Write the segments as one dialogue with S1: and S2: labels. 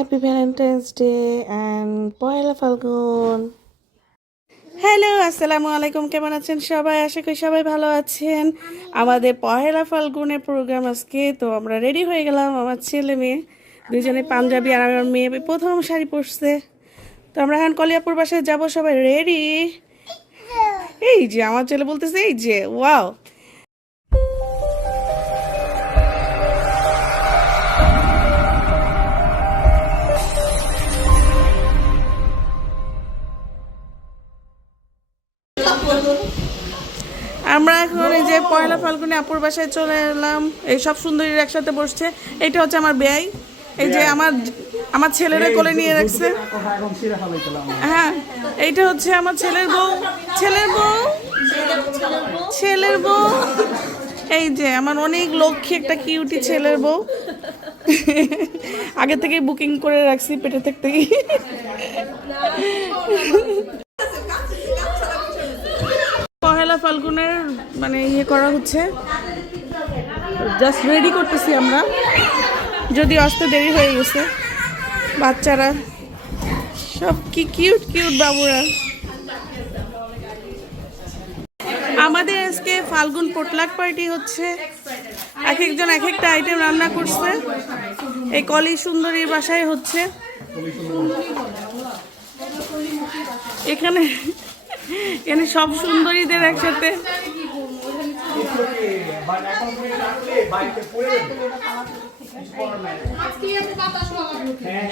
S1: Happy Valentine's day and Pohela Falgun hello আসসালামু আলাইকুম। কেমন আছেন সবাই? আশা করি সবাই ভালো আছেন। আমাদের পহেলা ফাল্গুনের প্রোগ্রাম আজকে, তো আমরা রেডি হয়ে গেলাম আমার ছেলে মেয়ে। দুজনে পাঞ্জাবি আর আমার মেয়ে প্রথম শাড়ি পরছে। তো আমরা এখন কলিয়াপুর বাসায় যাব, সবাই রেডি এই যে আমার ছেলে বলতেছে, এই যে ওয়াও এখন এই যে পয়লা ফাল্গুনে আপুর বাসায় চলে এলাম এই সব সুন্দরীর একসাথে বসছে। এটা হচ্ছে আমার ব্যয় এই যে আমার আমার ছেলেরে কোলে নিয়ে রাখছে। হ্যাঁ এইটা হচ্ছে আমার ছেলের বউ। ছেলের বউ? ছেলের বউ? এই যে আমার অনেক লক্ষ্মী একটা কিউটি ছেলের বউ। আগে থেকে বুকিং করে রাখছি পেটে থাকতে পহেলা ফাল্গুনের মানে ইয়ে করা হচ্ছে। জাস্ট রেডি করতেছি আমরা। যদি আসতে দেরি হয়ে গেছে, বাচ্চারা, সব কি কিউট কিউট বাবুরা। আমাদের আজকে ফাল্গুন পোটলাক পার্টি হচ্ছে। এক একজন এক একটা আইটেম রান্না করছে। এই কলি সুন্দরীর বাসায় হচ্ছে। এখানে এখানে সব সুন্দরীদের একসাথে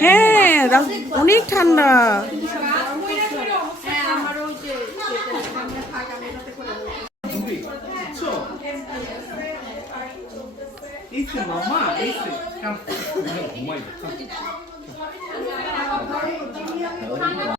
S1: হ্যাঁ অনেক ঠান্ডা.
S2: Everyone gonna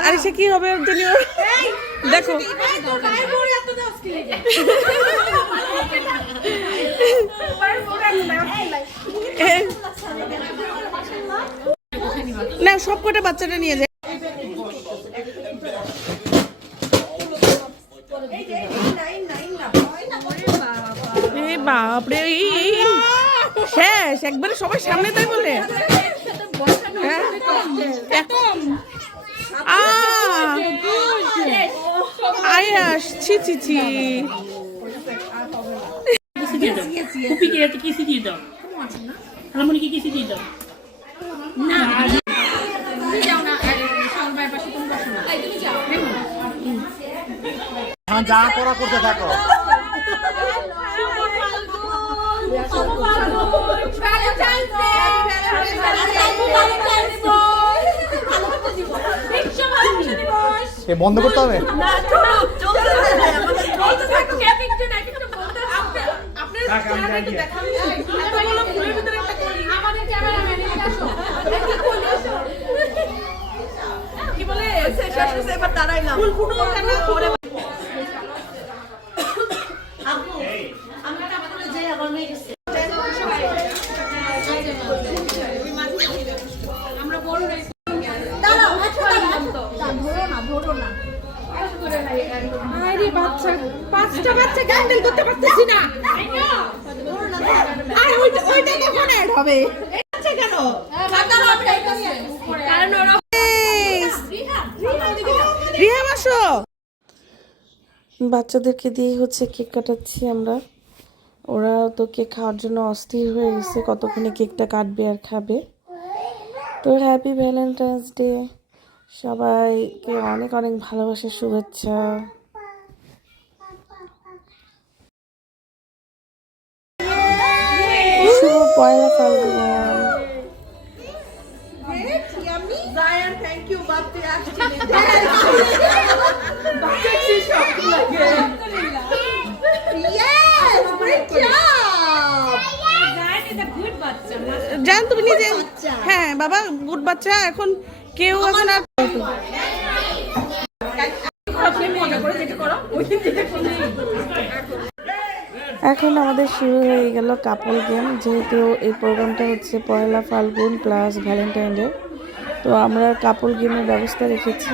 S1: আরে সে কি হবে ওর জন্য? দেখো না সব কটা বাচ্চাটা নিয়ে যায় বাপরে। শেষ একবারে সবার সামনে তাই বলে হ্যাঁ? আ, আয়াস ছি ছি ছি
S3: কিসি দিয়ে দাও দিয়ে
S4: হ্যাঁ যা করা করতে থাকো
S2: Valentine's Day! Valentine's Day!
S4: এ বন্ধ করতে হবে
S2: দাঁড়াও, আচ্ছা, দাঁড়াও, আচ্ছা। না, ধরো না, ধরো না।
S5: আরে বাচ্চা পাঁচটা বাচ্চা হ্যান্ডেল করতে পারতেছি না আর ওইটা ওইটা কখন অ্যাড হবে আচ্ছা কেন
S2: দাঁড়াও, আমরা এখানে আছি।
S1: রিহাম আসো বাচ্চাদেরকে দিয়ে হচ্ছে কেক কাটাচ্ছি আমরা। ওরা তো কেক খাওয়ার জন্য অস্থির হয়ে গেছে, কতক্ষণে কেকটা কাটবে আর খাবে। তো হ্যাপি ভ্যালেন্টাইন্স ডে সবাইকে অনেক অনেক ভালোবাসার শুভেচ্ছা। শুভ পয়লা ফাল্গুন।
S5: ইউ বার্থডে আসছে
S2: ইয়েস গ্রেট জব
S1: জান তুমি নিজে
S2: বাচ্চা।
S1: হ্যাঁ বাবা গুড বাচ্চা এখন কেউ এখন আর
S5: মজা করে যেটা করো ওই দিন যেটা করো
S1: এখন আমাদের শুরু হয়ে গেল কাপল গেম যেহেতু এই প্রোগ্রামটা হচ্ছে Pohela Falgun plus Valentine day তো আমরা কাপল গেমের ব্যবস্থা রেখেছি।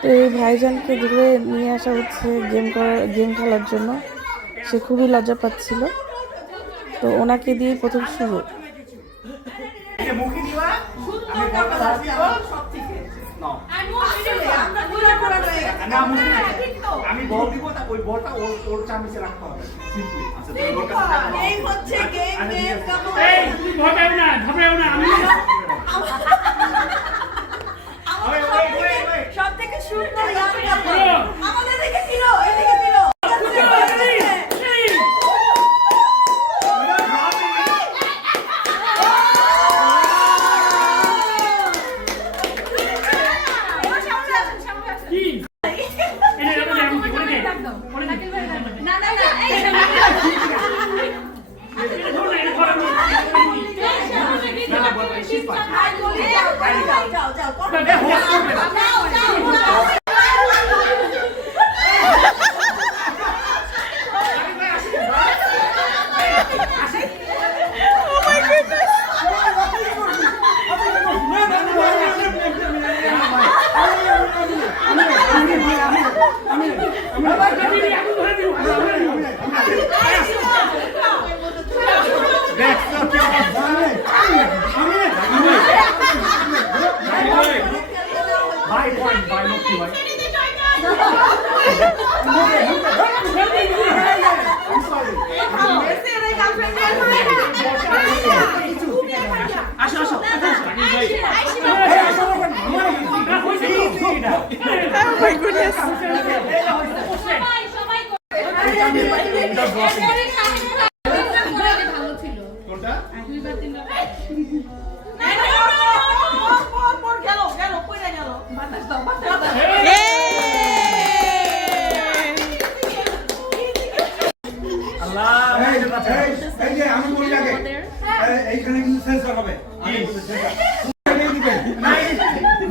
S1: তো এই ভাইজানকে দূরে নিয়ে আসা হচ্ছে গেম করার গেম খেলার জন্য। সে খুবই লজ্জা পাচ্ছিল। তো ওনাকে দিয়ে প্রথম শুরু।
S4: আমি বল দিব তা ওই বলটা ওর ওর চামিচে রাখতে হবে সিম্পলি আচ্ছা তুমি ওর কাছে
S2: এই হচ্ছে গেম গেম
S4: ঠিক
S3: এই তুমি ভয় না ঘাবড়াও না বল
S4: ভাই শিট পাই
S2: আই বলি যাও যাও যাও যাও করো
S3: না হোস্ট করবে না
S2: যাও যাও যাও
S3: আমি ধরে দিব
S4: ভাই পয়েন্ট ভাই মুক্তি ভাই
S3: আসো আসো না হইছে
S1: Oh my goodness.
S4: কোনটা
S5: গেল গেল কইরা গেল বাতাস দাও বাতাস দাও
S4: আল্লাহ
S6: এই, এই, এই যে আমি বলি আগে এই- এইখানে কিন্তু সেন্সর হবে এটাই দিবেন। না,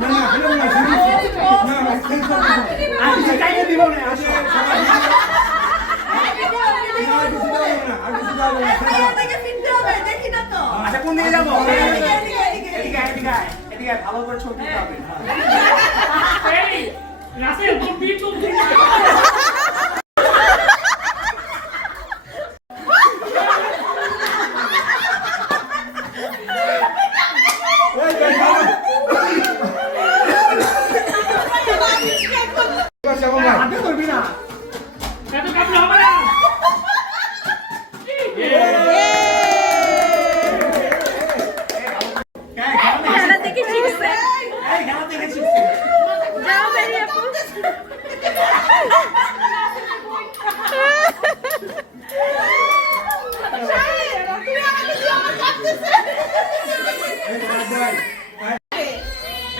S6: না, না, এরকম না, সেন্সর- না, না, সেন্সর দিবেন।
S4: আমি শিখাইতে দিব না আজকে সবাই
S6: না, আর কিছু দেওয়া হবে না, আর কিছু দেওয়া হবে না, সেন্সর।
S2: থেকে ফিরতে হবে দেখি না তো
S4: আচ্ছা কোন দিকে যাব ভালো করে ছবি
S3: রাসেল তোর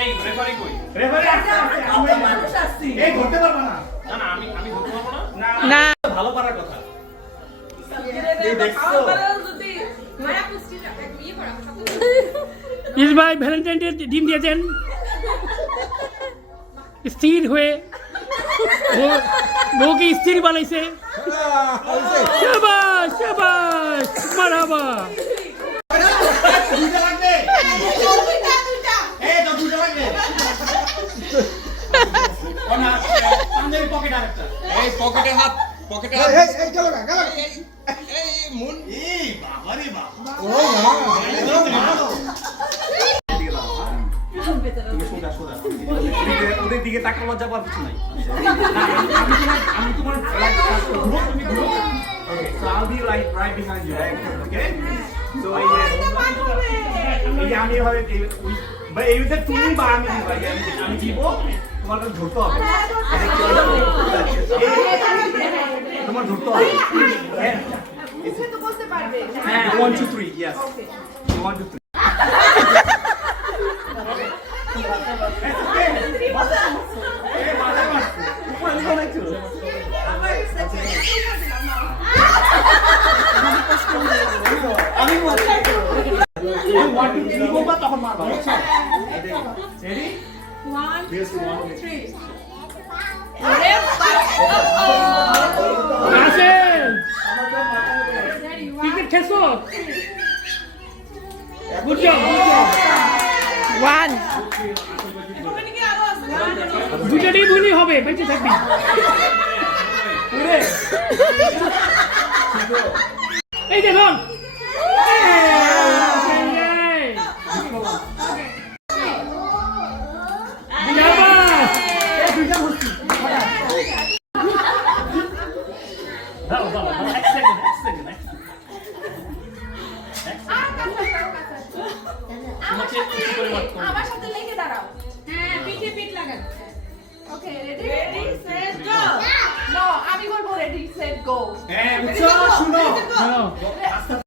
S6: এই
S7: রেফারি কই?
S4: রেফারি আসছে, আসছে,
S2: কত
S4: আমি-
S2: মানুষ আসছে।
S4: এই ধরতে পারব না।
S7: না না আমি আমি ধরতে পারব না।
S1: না
S7: ভালো পারার কথা।
S4: এই দেখছ।
S3: ইস ভাই ভ্যালেন্টাইন ডে ডিম দিয়েছেন। স্থির হয়ে। বউ- বউকে স্থির বানাইছে। শাবাশ শাবাশ মারহাবা
S4: দুইটা লাগবে
S2: দুইটা দুইটা
S4: এই তো দুইটা লাগবে ও না পাঞ্জাবি পকেট আরেকটা
S7: এই পকেটে হাত পকেটে হাত।
S6: এই, এই, গেল না, গেল
S7: এই মুন।
S4: এই বাবা রে বাবা।
S6: ও, মা,
S4: ওদের- দিকে তাকার লজ্জা পাওয়ার কিছু নাই। আমি তোমার তুমি আমি বা এই তুমি বা আমি- আমি দিব। তোমার কাছে ধরতে তোমার ধরতে হবে one two three yes one two three তখন মারবা
S3: ক্রিকেট খেলছো good job good job
S1: one
S3: টিমই হবে বেঁচে থাকবি। এই দেখুন।
S2: আমার সাথে লেগে দাঁড়াও। হ্যাঁ পিঠে পিঠ লাগান। Okay ready ready set go no আমি বলব রেডি সেট গো
S4: হ্যাঁ শুনো। শুনো
S3: দাও।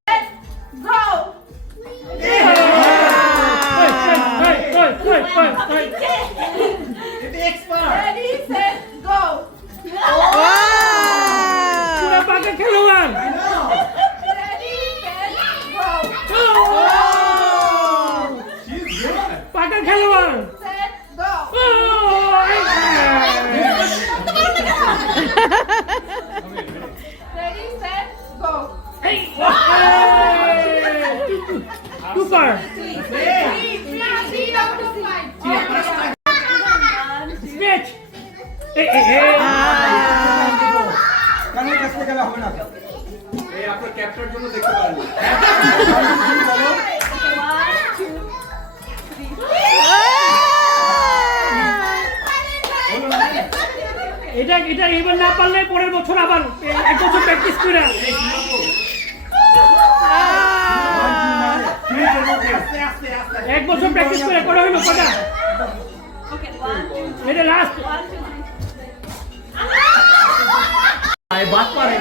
S4: গুড
S3: পাকা খেলোয়াড়
S2: set go ready set go
S3: পারলে পরের বছর আবার এক বছর প্র্যাকটিস করে। এক বছর প্র্যাকটিস করে করা হইল কটা এটা লাস্ট
S4: বাদ পারে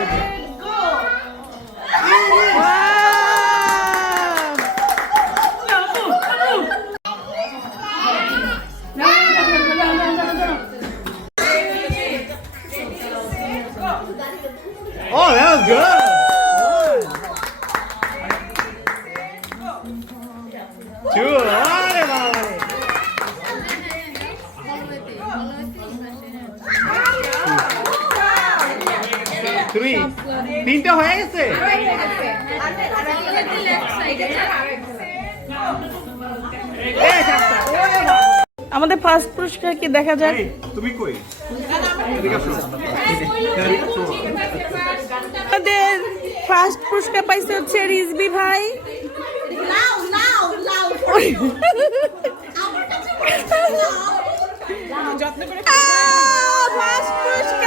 S4: তিনটা হয়ে গেছে?
S1: আমাদের ফার্স্ট পুরস্কার কি দেখা যাক?
S7: এই, তুমি কই।
S1: আমাদের ফার্স্ট পুরস্কার পাইছে হচ্ছে রিজবি ভাই।
S2: লাউ লাউ
S1: ফার্স্ট পুরস্কার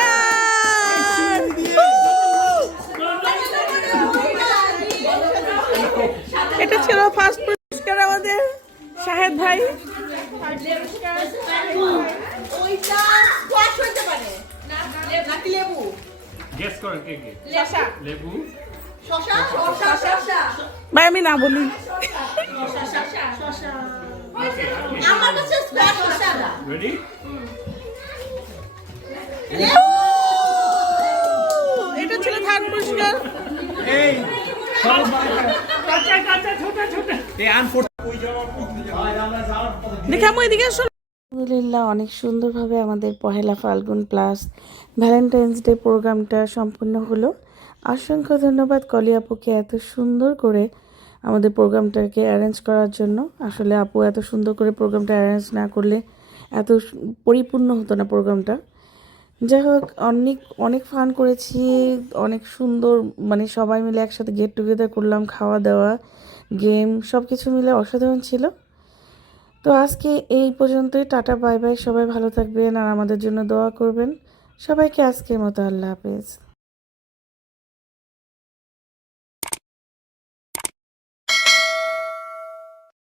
S1: বলি।
S2: আমার কাছে স্কোয়াশ
S3: রেডি
S1: এটা ছিল থার্ড পুরস্কার।
S4: এই
S1: আলহামদুলিল্লাহ অনেক সুন্দরভাবে আমাদের Pohela Falgun plus Valentine's day প্রোগ্রামটা সম্পূর্ণ হলো। অসংখ্য ধন্যবাদ কলি আপুকে এত সুন্দর করে আমাদের প্রোগ্রামটাকে অ্যারেঞ্জ করার জন্য। আসলে আপু এত সুন্দর করে প্রোগ্রামটা অ্যারেঞ্জ না করলে এত পরিপূর্ণ হতো না প্রোগ্রামটা। যাই হোক, অনেক অনেক ফান করেছি, অনেক সুন্দর মানে সবাই মিলে একসাথে গেট টুগেদার করলাম, খাওয়া দাওয়া গেম সব কিছু মিলে অসাধারণ ছিল। তো আজকে এই পর্যন্তই, টাটা বাই বাই সবাই ভালো থাকবেন আর আমাদের জন্য দোয়া করবেন। সবাইকে আজকের মতো আল্লাহ হাফেজ।